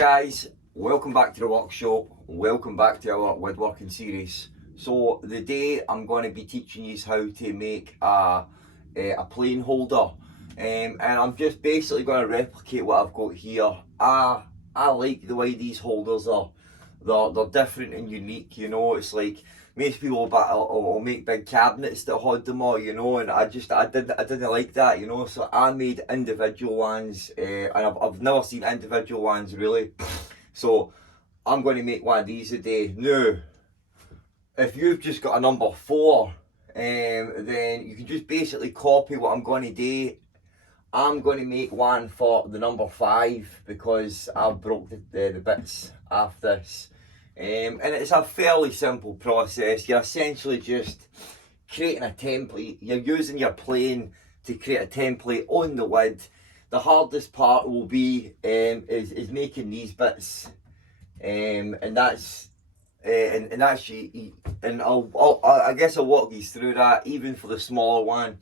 guys, welcome back to the workshop, welcome back to our woodworking series. So today I'm going to be teaching you how to make a plane holder, and I'm just basically going to replicate what I've got here. I like the way these holders are. They're different and unique, you know. It's like most people will make big cabinets that hold them all, you know, and I didn't like that, you know. So I made individual ones, and I've never seen individual ones really. So I'm going to make one of these today. Now, if you've just got a number 4, then you can just basically copy what I'm going to do. I'm going to make one for the number 5 because I've broke the bits off this. And it's a fairly simple process. You're essentially just creating a template. You're using your plane to create a template on the wood. The hardest part will be is making these bits, and that's and I guess I'll walk you through that, even for the smaller one,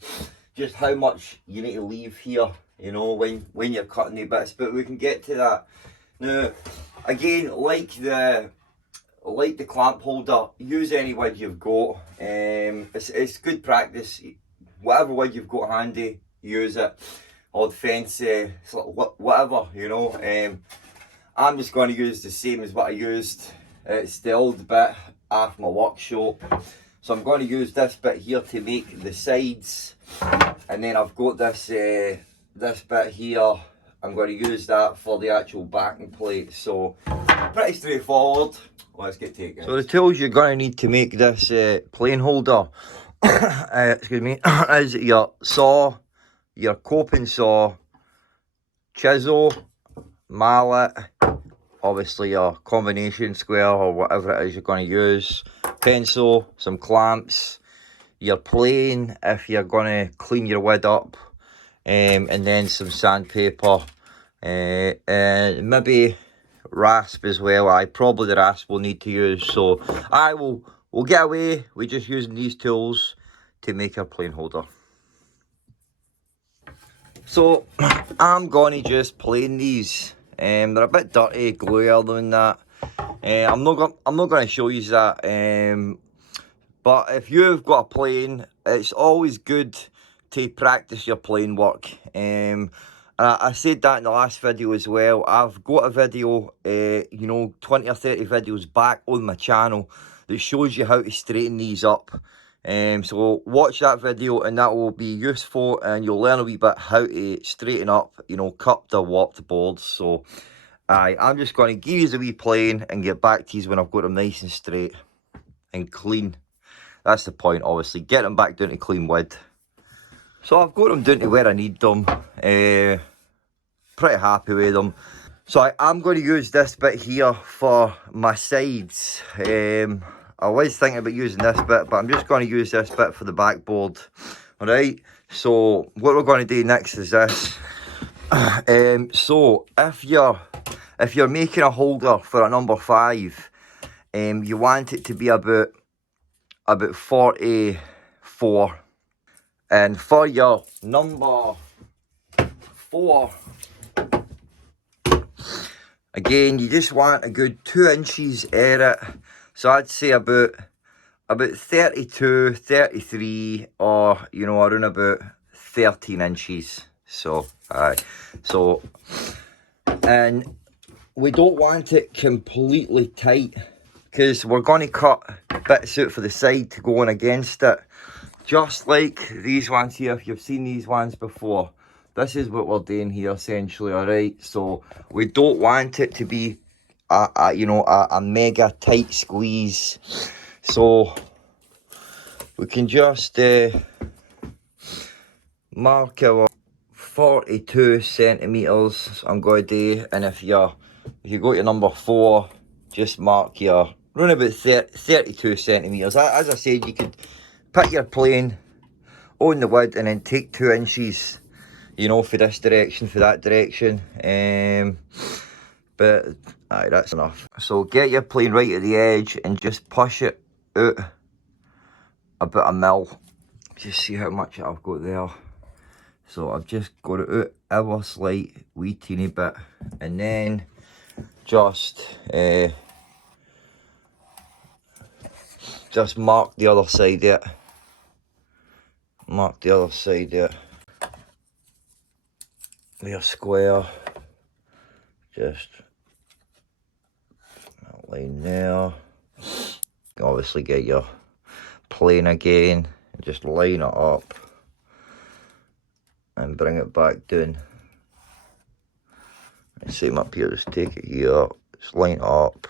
just how much you need to leave here, you know, when you're cutting the bits. But we can get to that. Now, again, like the clamp holder, use any wood you've got. It's good practice. Whatever wood you've got handy, use it. Old fence, whatever, you know. I'm just going to use the same as what I used. It's the old bit off my workshop. So I'm going to use this bit here to make the sides, and then I've got this this bit here. I'm going to use that for the actual backing plate. So pretty straightforward. Let's get taken. So the tools you're going to need to make this plane holder, excuse me, is your saw, your coping saw, chisel, mallet, obviously your combination square or whatever it is you're going to use, pencil, some clamps, your plane if you're going to clean your wood up, and then some sandpaper, and maybe rasp as well. Probably the rasp we'll need to use. So we'll get away with just using these tools to make our plane holder. So I'm going to just plane these. They're a bit dirty, gluier than that. I'm not going to show you that. But if you've got a plane, it's always good to practice your plane work. And I said that in the last video as well. I've got a video, you know, 20 or 30 videos back on my channel that shows you how to straighten these up. So watch that video and that will be useful, and you'll learn a wee bit how to straighten up, you know, cupped or warped boards. So I'm just going to give you a wee plane and get back to you when I've got them nice and straight and clean. That's the point, obviously, get them back down to clean wood. So I've got them down to where I need them. Pretty happy with them. So I'm going to use this bit here for my sides. I was thinking about using this bit, but I'm just going to use this bit for the backboard. Alright, so what we're going to do next is this. So if you're making a holder for a number 5, you want it to be about 44. And for your number 4, again, you just want a good 2 inches at it. So I'd say about 32, 33, or, you know, around about 13 inches. So, and we don't want it completely tight, because we're going to cut bits out for the side to go on against it. Just like these ones here, if you've seen these ones before, this is what we're doing here essentially, alright? So we don't want it to be a mega tight squeeze. So we can just mark our 42 centimeters. I'm going to do, and if you go to number 4, just mark your around about 32 centimeters. As I said, you could put your plane on the wood and then take 2 inches, you know, for this direction, for that direction. But aye, that's enough. So get your plane right at the edge and just push it out about a mil. Just see how much I've got there. So I've just got it out ever slight, wee teeny bit, and then just mark the other side of it. Mark the other side of it. They're square. Just that line there. Obviously get your plane again and just line it up and bring it back down. And same up here, just take it here, just line it up.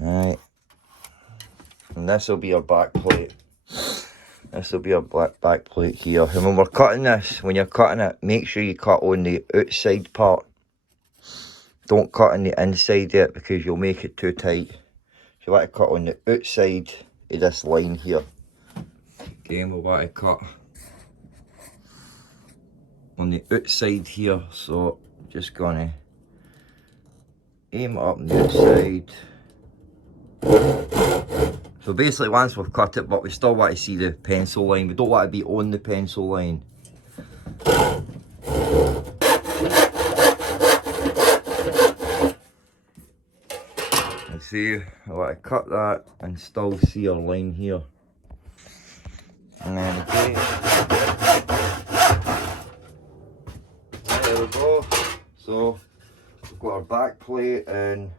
Alright. And this will be our back plate. This will be our back plate here. And when we're cutting this, when you're cutting it, make sure you cut on the outside part. Don't cut on the inside yet because you'll make it too tight. So you want to cut on the outside of this line here. Again, we want to cut on the outside here. So just gonna aim it up on the outside. So basically once we've cut it, but we still want to see the pencil line. We don't want to be on the pencil line. And see, I want to cut that and still see our line here. And then again, there we go. So we've got our back plate, and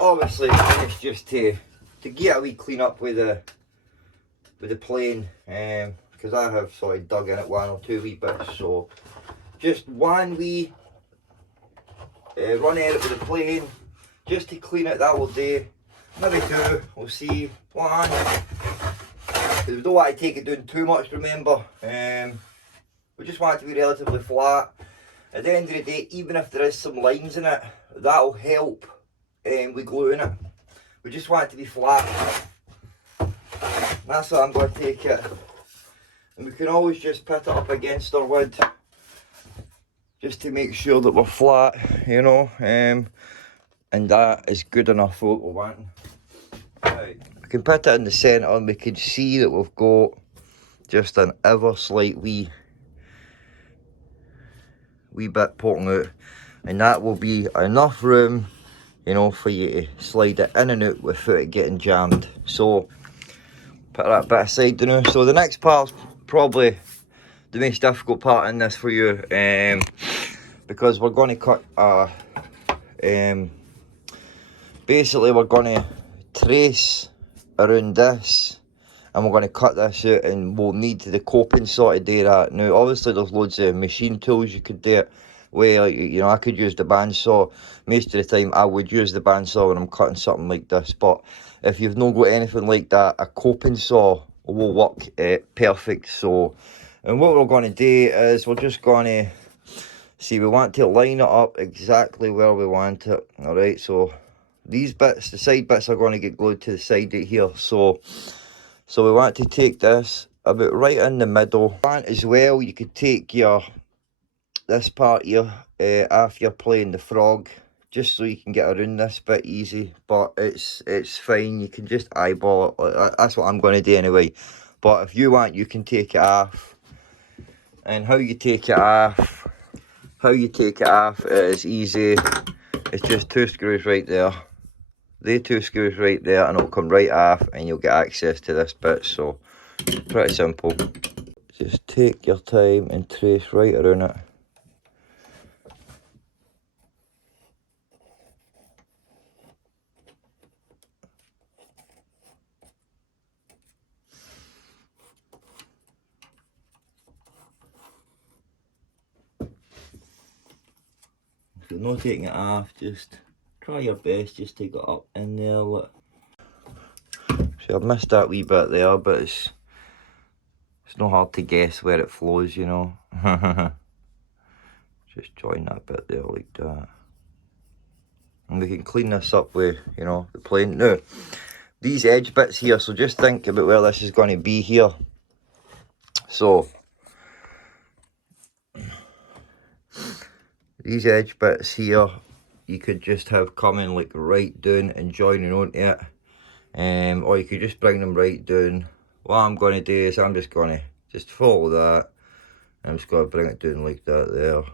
obviously it's just to get a wee clean up with the plane, because I have sort of dug in it one or two wee bits. So just one wee run at it with the plane just to clean it, that will do. Maybe two, we'll see. One, because we don't want to take it down too much, remember. We just want it to be relatively flat. At the end of the day, even if there is some lines in it, that'll help with gluing it. We just want it to be flat. That's what I'm going to take it. And we can always just put it up against our wood just to make sure that we're flat, you know. And that is good enough for what we're wanting. Right. We can put it in the centre and we can see that we've got just an ever slight wee bit poking out, and that will be enough room, you know, for you to slide it in and out without it getting jammed. So put that bit aside now. So the next part's probably the most difficult part in this for you, because we're going to cut basically we're going to trace around this, and we're going to cut this out, and we'll need the coping saw to do that. Now obviously there's loads of machine tools you could do it with, you know. I could use the bandsaw. Most of the time I would use the bandsaw when I'm cutting something like this, but if you've not got anything like that, a coping saw will work perfect. So, and what we're going to do is we're just going to see, we want to line it up exactly where we want it. Alright, so these bits, the side bits, are going to get glued to the side right here. So we want to take this about right in the middle. And as well, you could take this part here off your plane, the frog, just so you can get around this bit easy. But it's fine, you can just eyeball it. That's what I'm going to do anyway. But if you want, you can take it off. And how you take it off is easy. It's just two screws right there. The two screws right there, and it'll come right off, and you'll get access to this bit. So pretty simple. Just take your time and trace right around it. If you're not taking it off, just try your best, just take it up in there. Look. See, I've missed that wee bit there, but it's not hard to guess where it flows, you know. Just join that bit there like that. And we can clean this up with, you know, the plane. Now, these edge bits here, so just think about where this is going to be here. So these edge bits here, you could just have coming like right down and joining onto it, or you could just bring them right down. What I'm going to do is I'm just going to follow that, I'm just going to bring it down like that there.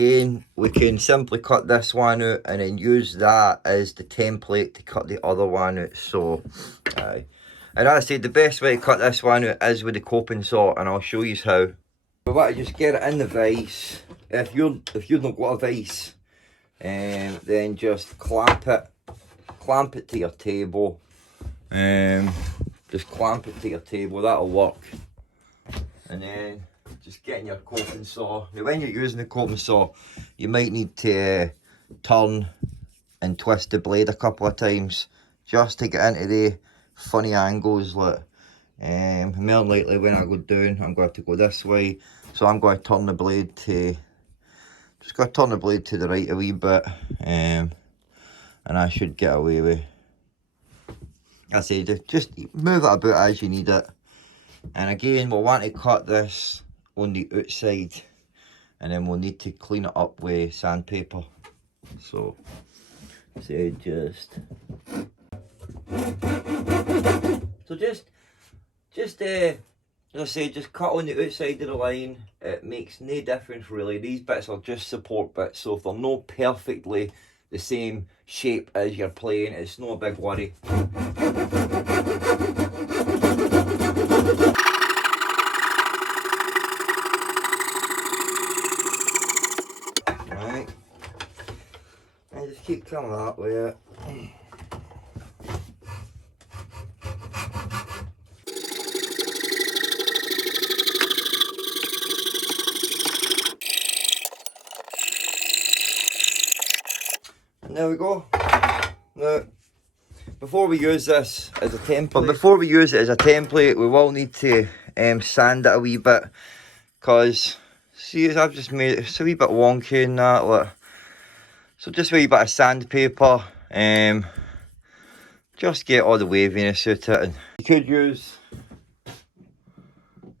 Again, we can simply cut this one out and then use that as the template to cut the other one out. So, aye. And as I said, the best way to cut this one out is with the coping saw, and I'll show you how. We want to just get it in the vise. If you've not got a vise, then just clamp it to your table. Just clamp it to your table, that'll work. And then just getting your coping saw. Now when you're using the coping saw, you might need to turn and twist the blade a couple of times just to get into the funny angles. Like, more than likely when I go down, I'm going to have to go this way. So I'm going to turn the blade to, just going to turn the blade to the right a wee bit. And I should get away with, I say, just move it about as you need it. And again, we'll want to cut this on the outside, and then we'll need to clean it up with sandpaper. So just as I say, just cut on the outside of the line. It makes no difference really. These bits are just support bits, so if they're not perfectly the same shape as you're playing, it's no big worry. Right, and just keep coming that way. And there we go. Now, before we use this as a template, we will need to sand it a wee bit, because see, I've just made it a wee bit wonky and that. Look. So just a wee bit of sandpaper, just get all the waviness out of it. And you could use,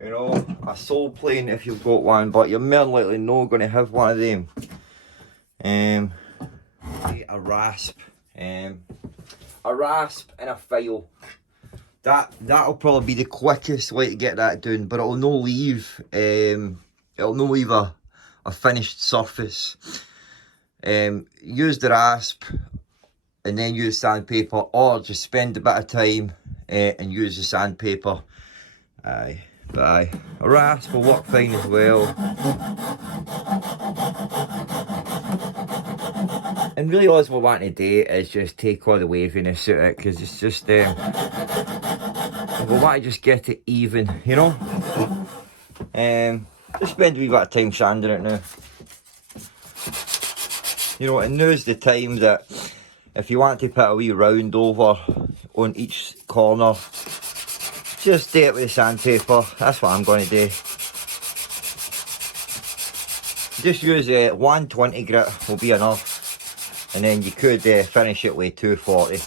you know, a sole plane if you've got one, but you're more than likely not going to have one of them. A rasp and a file. That'll probably be the quickest way to get that done, but it'll no leave a finished surface. Use the rasp and then use sandpaper, or just spend a bit of time and use the sandpaper. Aye, but a rasp will work fine as well. And really all we want to do is just take all the waviness out of it, because it's just, we want to just get it even, you know. Just spend a wee bit of time sanding it now. You know, and now's the time that if you want to put a wee round over on each corner, just do it with the sandpaper. That's what I'm going to do. Just use 120 grit will be enough. And then you could finish it with 240.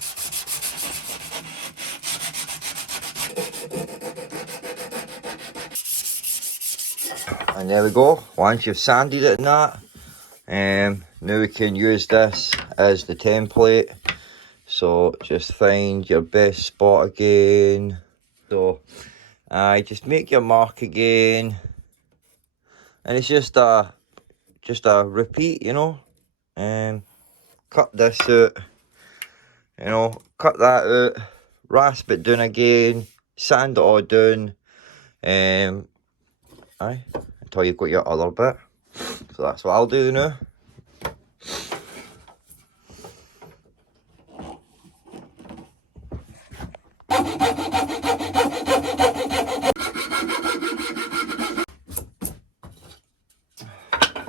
And there we go. Once you've sanded it and that, now we can use this as the template. So just find your best spot again. So just make your mark again. And it's just a repeat, you know. Cut this out, you know, cut that out, rasp it down again, sand it all down, until you've got your other bit. So that's what I'll do now.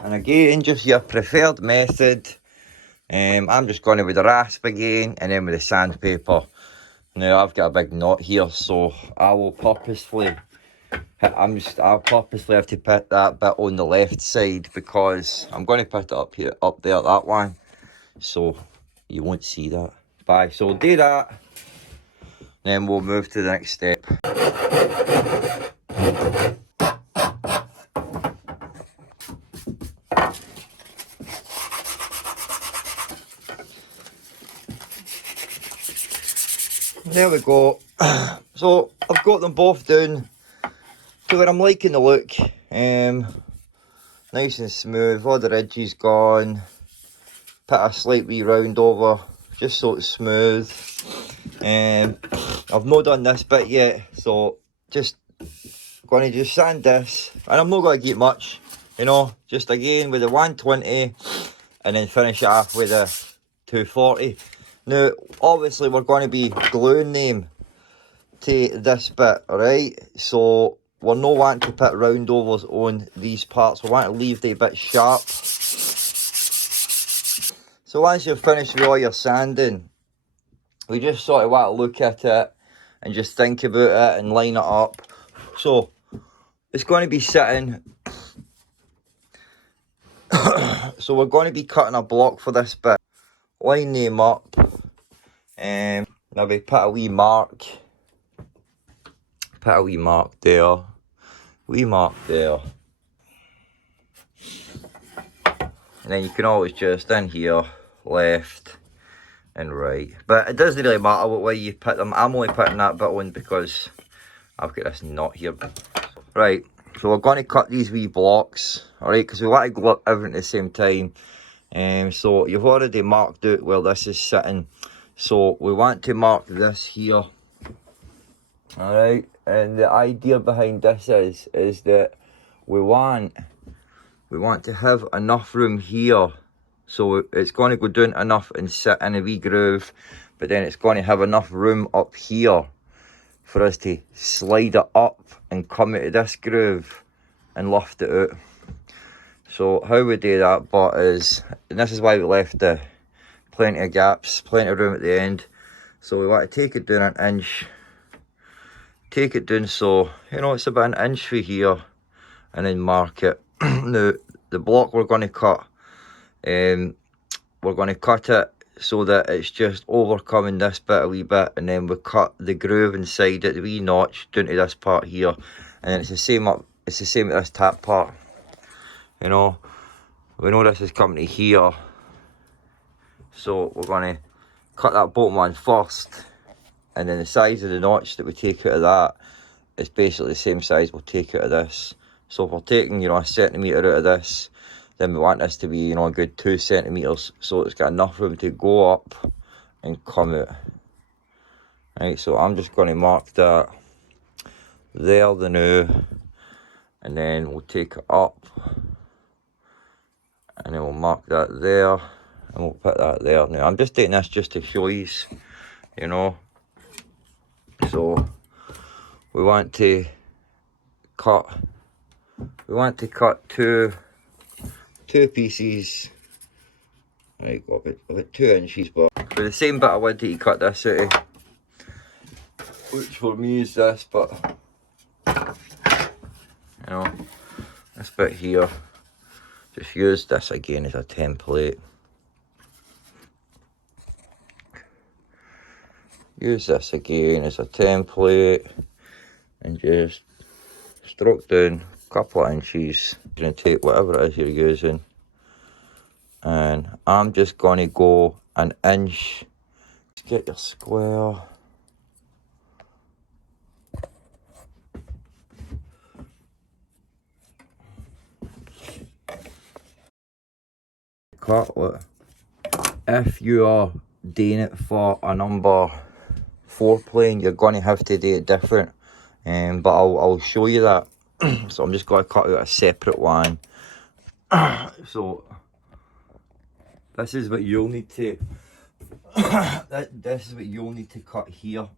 And again, just your preferred method. I'm just going with the rasp again, and then with the sandpaper. Now I've got a big knot here, so I'll purposefully have to put that bit on the left side, because I'm going to put it up here, up there, that one, so you won't see that. Bye. So we'll do that, then we'll move to the next step. There we go. So I've got them both down to where I'm liking the look. Nice and smooth, all the ridges gone. Put a slight wee round over, just so it's smooth. I've not done this bit yet, so just going to just sand this, and I'm not going to get much, you know, just again with the 120, and then finish it off with a 240. Now, obviously, we're going to be gluing them to this bit, alright? So, we're not wanting to put roundovers on these parts. We want to leave them a bit sharp. So, once you've finished with all your sanding, we just sort of want to look at it and just think about it and line it up. So, it's going to be sitting. So, we're going to be cutting a block for this bit. Line them up. Maybe put a wee mark. Put a wee mark there. Wee mark there. And then you can always just in here, left and right. But it doesn't really matter what way you put them. I'm only putting that bit on because I've got this knot here. Right, so we're going to cut these wee blocks, alright, because we want to glue up everything at the same time. So you've already marked out where this is sitting. So we want to mark this here. Alright, and the idea behind this is that we want to have enough room here, so it's going to go down enough and sit in a wee groove, but then it's going to have enough room up here for us to slide it up and come out of this groove and lift it out. So how we do that but is, and this is why we left plenty of gaps, plenty of room at the end. So we want to take it down an inch, take it down so, you know, it's about an inch for here, and then mark it. Now, the block we're going to cut, we're going to cut it so that it's just overcoming this bit a wee bit, and then we cut the groove inside it, the wee notch down to this part here, and then it's the same up, it's the same at this tap part. You know, we know this is coming to here, so we're going to cut that bottom one first, and then the size of the notch that we take out of that is basically the same size we'll take out of this. So if we're taking, you know, a centimetre out of this, then we want this to be, you know, a good 2 centimetres, so it's got enough room to go up and come out. Right, so I'm just going to mark that there the now, and then we'll take it up, and then we'll mark that there, and we'll put that there. Now I'm just doing this just to show you, you know. So we want to cut two pieces, right, about 2 inches, but for the same bit of wood that you cut this out of, which for me is this, but you know, this bit here, just use this again as a template. Use this again as a template and just stroke down a couple of inches. You're going to take whatever it is you're using, and I'm just going to go an inch. Just get your square. Cut. If you are doing it for a number 4 plane, you're going to have to do it different, but I'll show you that. So I'm just going to cut out a separate one. So this is what you'll need to this is what you'll need to cut here.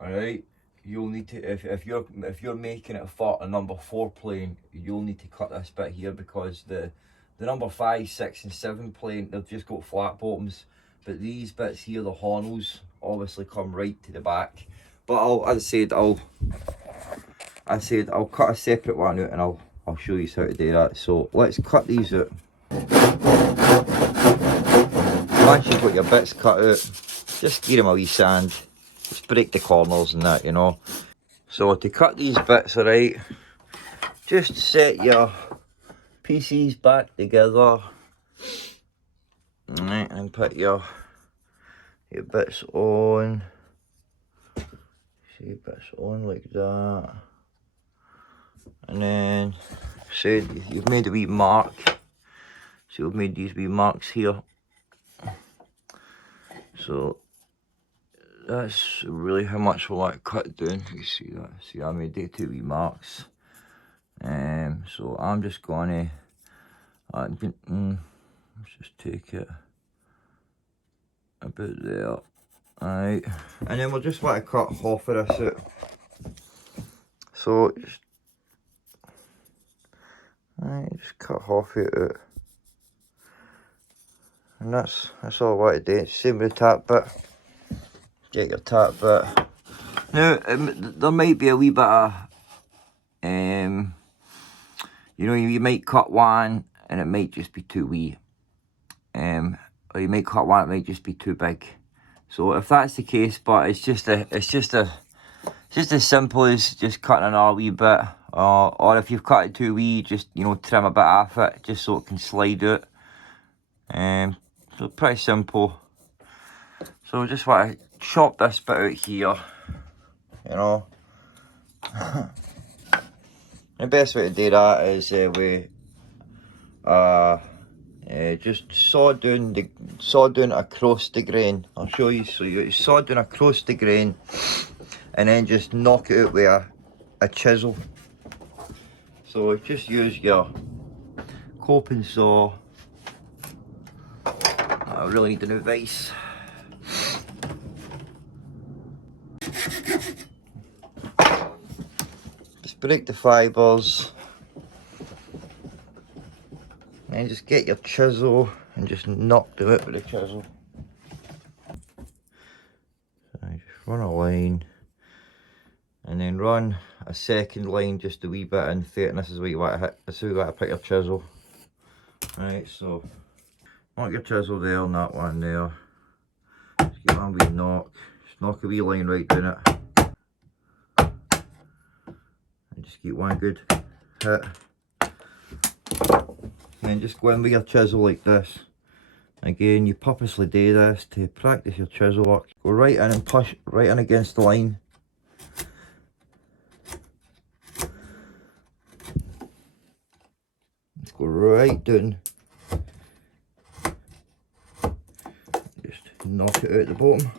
Alright, you'll need to, if you're making it for a number 4 plane, you'll need to cut this bit here, because the number 5, 6 and 7 plane, they've just got flat bottoms, but these bits here, the hornels, obviously come right to the back. But as I said, I'll cut a separate one out, and I'll show you how to do that. So let's cut these out. Once you've got your bits cut out, just give them a wee sand, just break the corners and that, you know. So to cut these bits, alright, just set your pieces back together, alright, and put your bits on. See, bits on like that. And then said you've made a wee mark. So you've made these wee marks here. So that's really how much we'll like cut down. You see that? See, I made 2 wee marks. So I'm just gonna let's just take it about there. Alright. And then we'll just want to cut half of this out. So just just cut half it out. And that's all I want to do. Same with the tap bit. Get your tap bit. Now there might be a wee bit of you know, you might cut one and it might just be too wee. Or you might cut one, it might just be too big. So if that's the case, but it's just as simple as just cutting another wee bit. Or if you've cut it too wee, just, you know, trim a bit off it just so it can slide out. So pretty simple. So I just want to chop this bit out here, you know. The best way to do that is with just saw down across the grain. I'll show you. So you saw down across the grain, and then just knock it out with a chisel. So just use your coping saw. I really need a new vise. Just break the fibres. And just get your chisel and just knock them out with the chisel. So just run a line. And then run a second line just a wee bit in through it, and this is what you want to hit. This is where you want to put your chisel. Right, so knock your chisel there and that one there. Just get one wee knock. Just knock a wee line right down it. And just get one good hit. And then just go in with your chisel like this. Again, you purposely do this to practice your chisel work. Go right in and push right in against the line. Go right down. Just knock it out the bottom.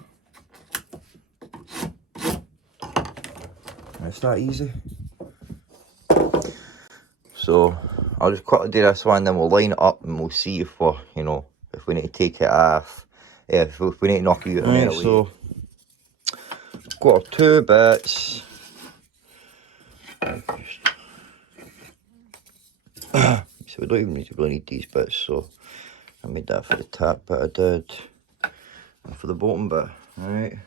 It's that easy. So I'll just quickly do this one, then we'll line it up and we'll see if we're, you know, if we need to take it off. If we need to knock it out right, so got our 2 bits. So we don't even really need these bits, so I made that for the tap bit I did, and for the bottom bit, alright.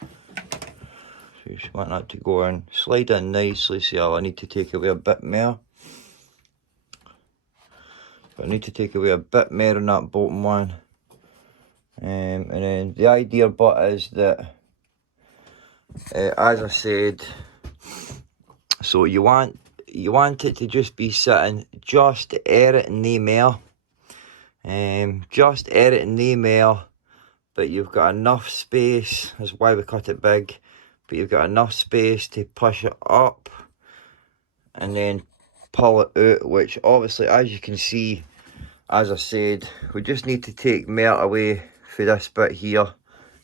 So you just want that to go in, slide in nicely. See how I need to take away a bit more. But I need to take away a bit more on that bottom one. And then the idea but is that, as I said, so you want it to just be sitting just air it and no more. Just air it and no more, but you've got enough space, that's why we cut it big, but you've got enough space to push it up and then pull it out, which obviously, as you can see, as I said, we just need to take more away for this bit here.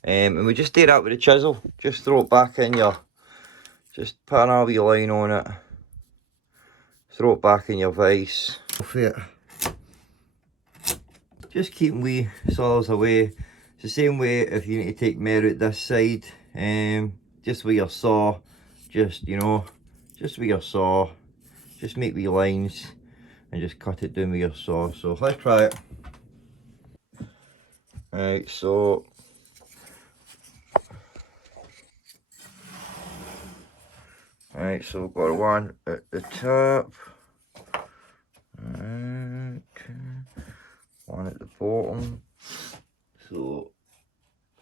And we just do that with a chisel. Just throw it back in your, just put another wee line on it. Throw it back in your vise. Just keep wee saws away. It's the same way if you need to take more out this side. Just with your saw. Just, you know, just with your saw. Just make wee lines and just cut it down with your saw. So let's try it. Right, so right, so we've got one at the top, right, one at the bottom, so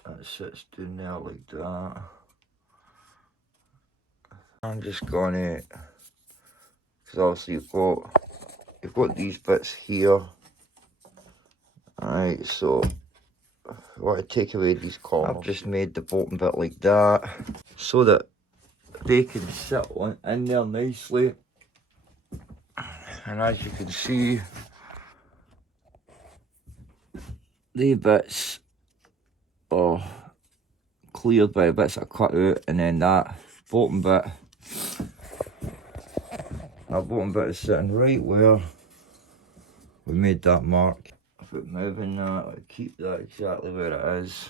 that sits down there like that. I'm just gonna, because obviously you've got these bits here. Alright, so I want to take away these corners. I've just made the bottom bit like that, so that they can sit on in there nicely. And as you can see, the bits are cleared by the bits I cut out, and then that bottom bit, is sitting right where we made that mark. If it's moving that, I'll keep that exactly where it is.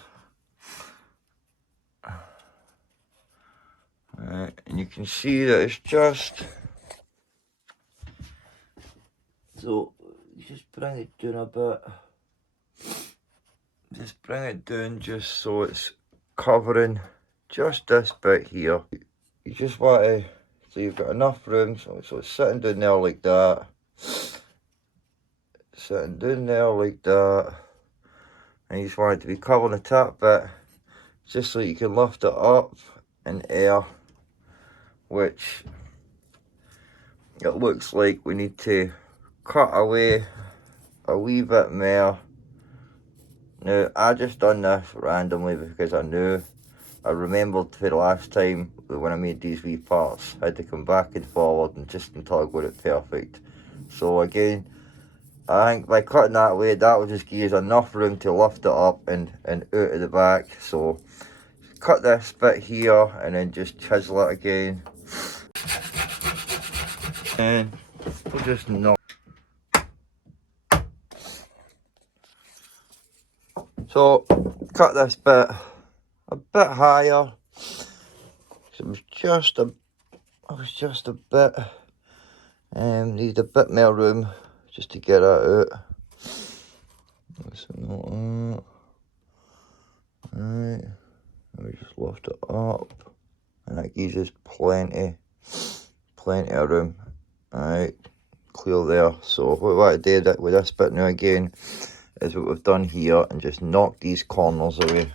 And you can see that it's just, so just bring it down a bit. Just bring it down just so it's covering just this bit here. You just want to, so you've got enough room, so it's sitting down there like that. Sitting down there like that. And you just want it to be covering the top bit, just so you can lift it up in air, which it looks like we need to cut away a wee bit more. Now, I just done this randomly because I remembered for the last time when I made these wee parts, I had to come back and forward and just until I got it perfect. So again, I think by cutting that away, that will just give us enough room to lift it up and out of the back. So cut this bit here and then just chisel it again. And we'll just knock. So cut this bit a bit higher. So it was just a bit, need a bit more room just to get it out. Alright, let me just lift it up, and that gives us plenty of room. Alright, clear there. So what we want to do with this bit now again is what we've done here, and just knock these corners away,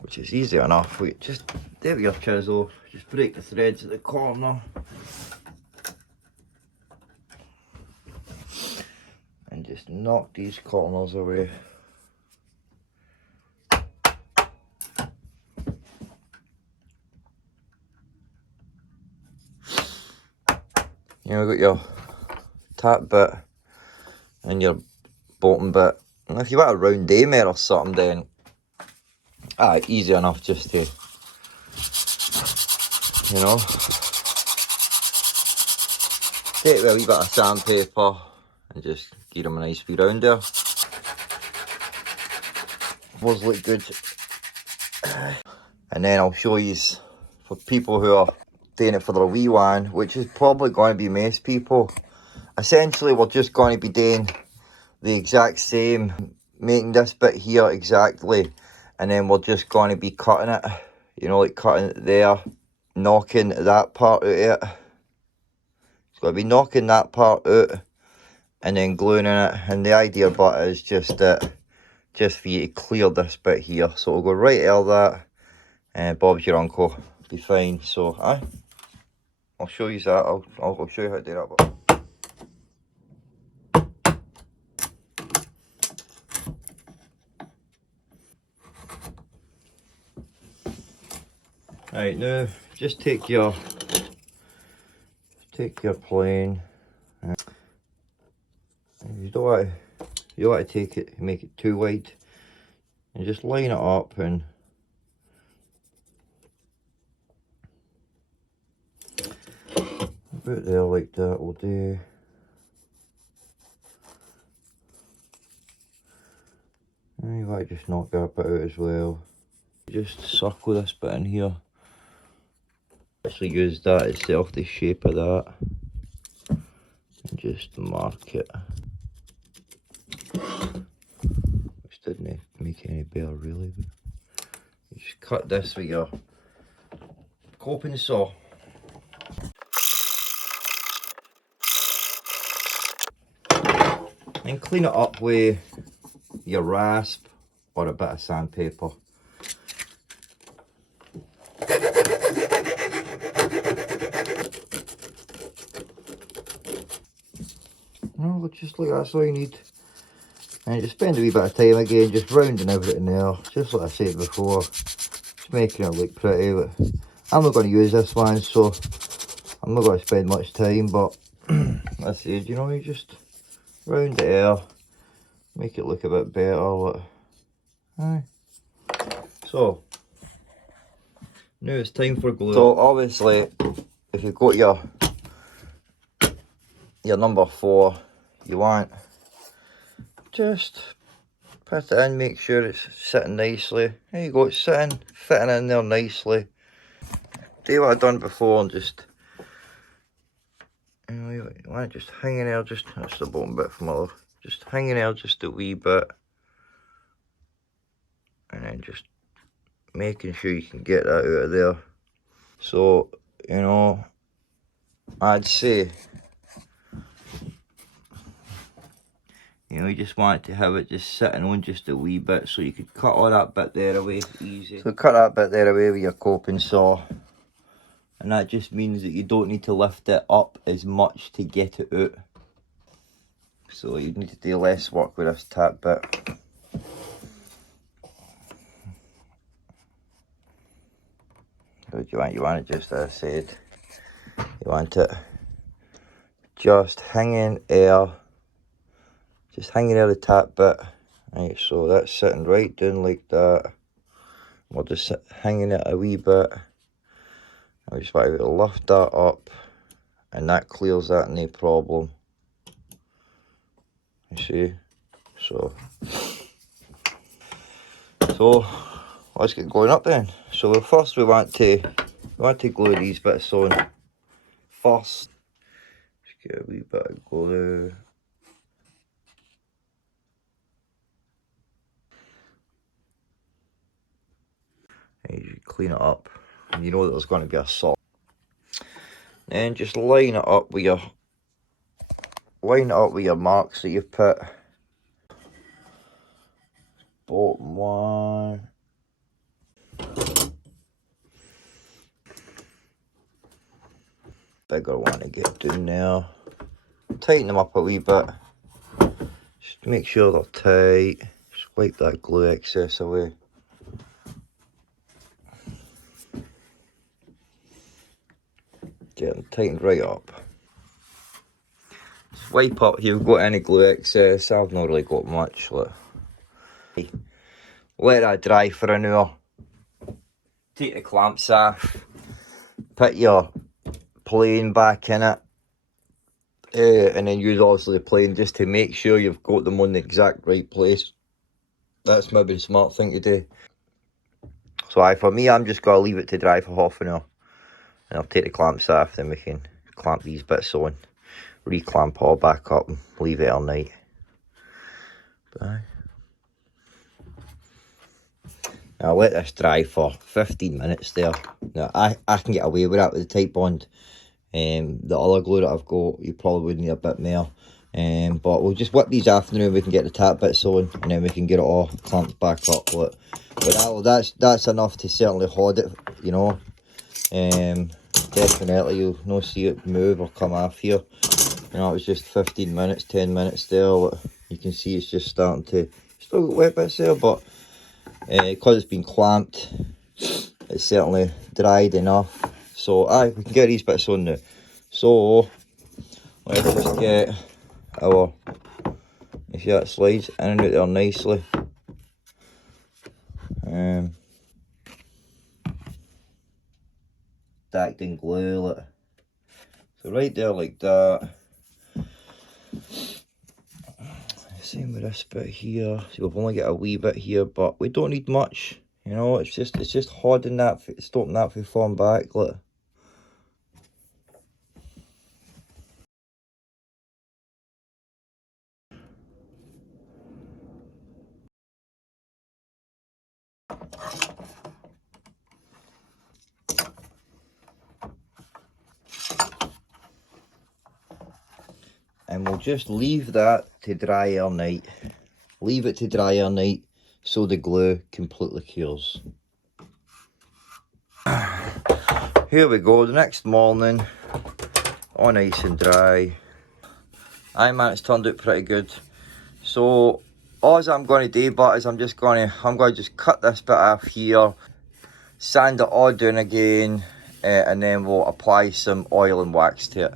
which is easy enough. We just, there with your chisel, just break the threads at the corner, and just knock these corners away. You know, got your top bit and your bottom bit, and if you want a round damer or something, then easy enough just to, you know, take a wee bit of sandpaper and just give them a nice wee round there. Those look good. And then I'll show you, for people who are doing it for their wee one, which is probably going to be most people, essentially we're just going to be doing the exact same, making this bit here exactly, and then we're just going to be cutting it, you know, like cutting it there, knocking that part out of it. It's going to be knocking that part out and then gluing in it, and the idea but is just that, just for you to clear this bit here. So we'll go right out of that, and Bob's your uncle, be fine. So I'll show you that. I'll show you how to do that. But right, now just take your plane. You don't want to take it, make it too wide, and just line it up, and about there like that will do. And you might just knock that bit out as well. Just circle this bit in here. Actually use that itself, the shape of that, and just mark it. Which didn't make any better really, but you just cut this with your coping saw. And clean it up with your rasp or a bit of sandpaper. No, just like that's all you need. And just spend a wee bit of time again, just rounding everything there, just like I said before, just making it look pretty. But I'm not going to use this one, so I'm not going to spend much time, but That's it, you know, you just round it out, make it look a bit better. Like. Aye. So, now it's time for glue. So obviously, if you've got your number 4, you want just put it in, make sure it's sitting nicely. There you go, it's sitting, fitting in there nicely. Do what I've done before and just, you know, you want it just hanging there, just, that's the bottom bit from other, just hanging there just a wee bit. And then just making sure you can get that out of there. So, you know, I'd say, you know, you just want to have it just sitting on just a wee bit, so you could cut all that bit there away easy. So cut that bit there away with your coping saw. And that just means that you don't need to lift it up as much to get it out. So you need to do less work with this tap bit. So you want it just as I said. You want it just hanging air. Just hanging out the tap bit. Right, so that's sitting right down like that. We'll just hanging it a wee bit. I just want to lift that up, and that clears that, no problem. You see? So let's get going up then. So first we want to glue these bits on. First, just get a wee bit of glue. And you clean it up, and you know that there's going to be a sock. Then just line it up with your marks that you've put. Bottom one. Bigger one to get down there. Tighten them up a wee bit. Just make sure they're tight. Just wipe that glue excess away. Get them tightened right up. Just wipe up if you've got any glue excess. I've not really got much. Let that dry for an hour. Take the clamps off. Put your plane back in it. And then use obviously the plane just to make sure you've got them on the exact right place. That's maybe a smart thing to do. So for me, I'm just going to leave it to dry for half an hour. And I'll take the clamps off, then we can clamp these bits on. Reclamp all back up and leave it all night. Bye. Now let this dry for 15 minutes there. Now I can get away with that with the Titebond. The other glue that I've got, you probably would need a bit more. But we'll just whip these off now, we can get the tap bits on, and then we can get it all clamped back up. Look. But that's enough to certainly hold it, you know. Definitely you'll not see it move or come off here. You know, it was just 15 minutes, 10 minutes there. Look. You can see it's just starting to, still got wet bits there, but because it's been clamped, it's certainly dried enough. So we can get these bits on now. So let's just get our, you see that slides in and out there nicely. Stacked in glue, look. So right there like that. Same with this bit here. So we've only got a wee bit here, but we don't need much. You know, it's just holding that, stopping that from falling back. Look. And we'll just leave that to dry all night. Leave it to dry all night so the glue completely cures. Here we go, the next morning, all nice and dry. Aye man, it's turned out pretty good. So all I'm going to do, but is I'm going to just cut this bit off here, sand it all down again, and then we'll apply some oil and wax to it.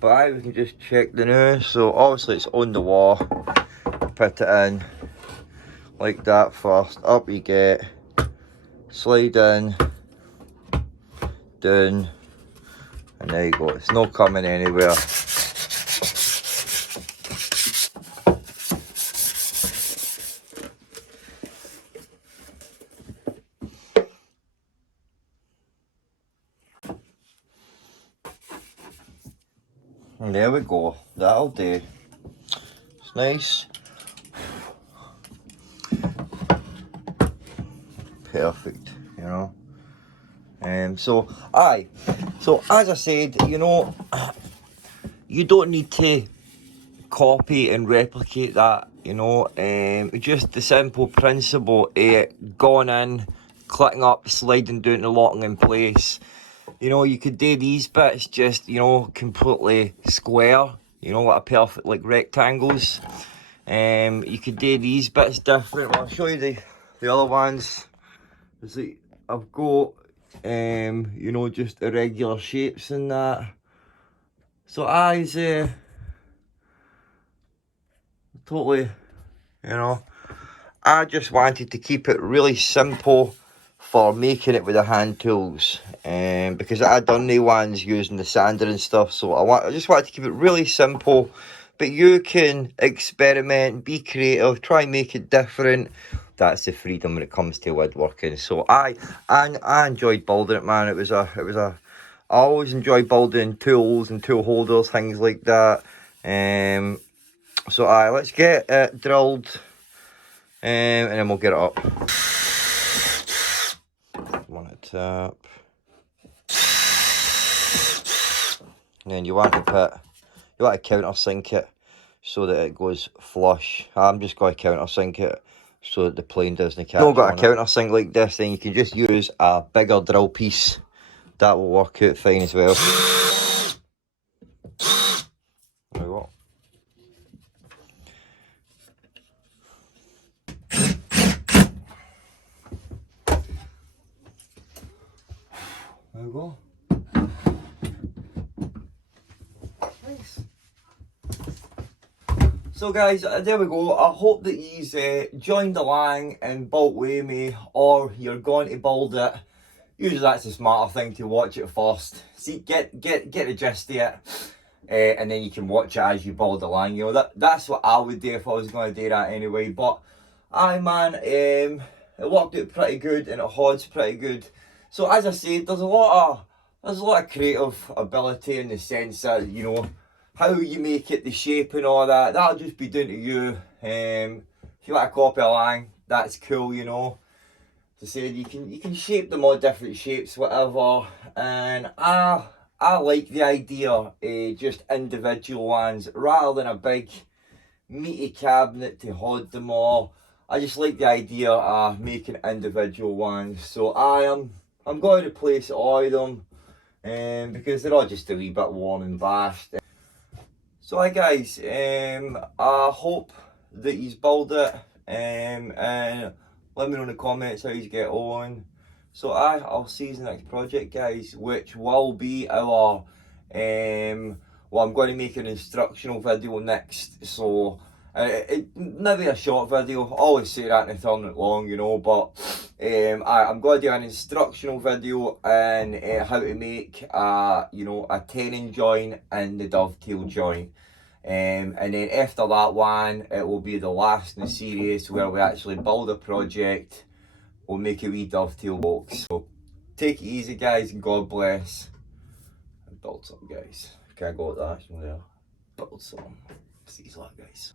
But we can just check the new. So obviously it's on the wall. Put it in like that first. Up you get. Slide in. Down. And there you go. It's not coming anywhere. And there we go. That'll do. It's nice. Perfect, you know. So as I said, you know, you don't need to copy and replicate that, you know. Just the simple principle of going in, clicking up, sliding down the locking in place. You know, you could do these bits just, you know, completely square, you know, like a perfect, like rectangles. You could do these bits different. Well, I'll show you the other ones. It's like, I've got, you know, just irregular shapes and that. So totally, you know, I just wanted to keep it really simple for making it with the hand tools, because I done the ones using the sander and stuff. So I just wanted to keep it really simple, but you can experiment, be creative, try and make it different. That's the freedom when it comes to woodworking. So I enjoyed building it, man. I always enjoy building tools and tool holders, things like that. So let's get it drilled, and then we'll get it up. One at the top. And then you want to countersink it so that it goes flush. I'm just going to countersink it so that the plane doesn't catch. If you've not got a countersink like this, then you can just use a bigger drill piece. That will work out fine as well. There we go. There we go. Nice. So guys, there we go. I hope that you've joined along and built with me, or you're going to build it. Usually that's a smarter thing to watch it first. See, get the gist of it, and then you can watch it as you build along. You know, that's what I would do if I was going to do that anyway. But man, it worked out pretty good, and it holds pretty good. So as I said, there's a lot of creative ability in the sense that, you know, how you make it, the shape and all that, that'll just be down to you. If you want to copy along, that's cool, you know. As I said, you can shape them all different shapes, whatever. And I like the idea of just individual ones rather than a big meaty cabinet to hold them all. I just like the idea of making individual ones. So I'm going to replace all of them, because they're all just a wee bit worn and bashed. So guys, I hope that you build it, and let me know in the comments how you get on. So I'll see you in the next project, guys, which will be our well, I'm going to make an instructional video next. So maybe a short video. I always say that and turn it long, you know, but I'm going to do an instructional video on how to make you know, a tenon joint and the dovetail joint. And then after that one, it will be the last in the series where we actually build a project. We'll make a wee dovetail box. So take it easy, guys, and God bless. And build something, guys. Can't go with that, there. Build something. See you later, guys.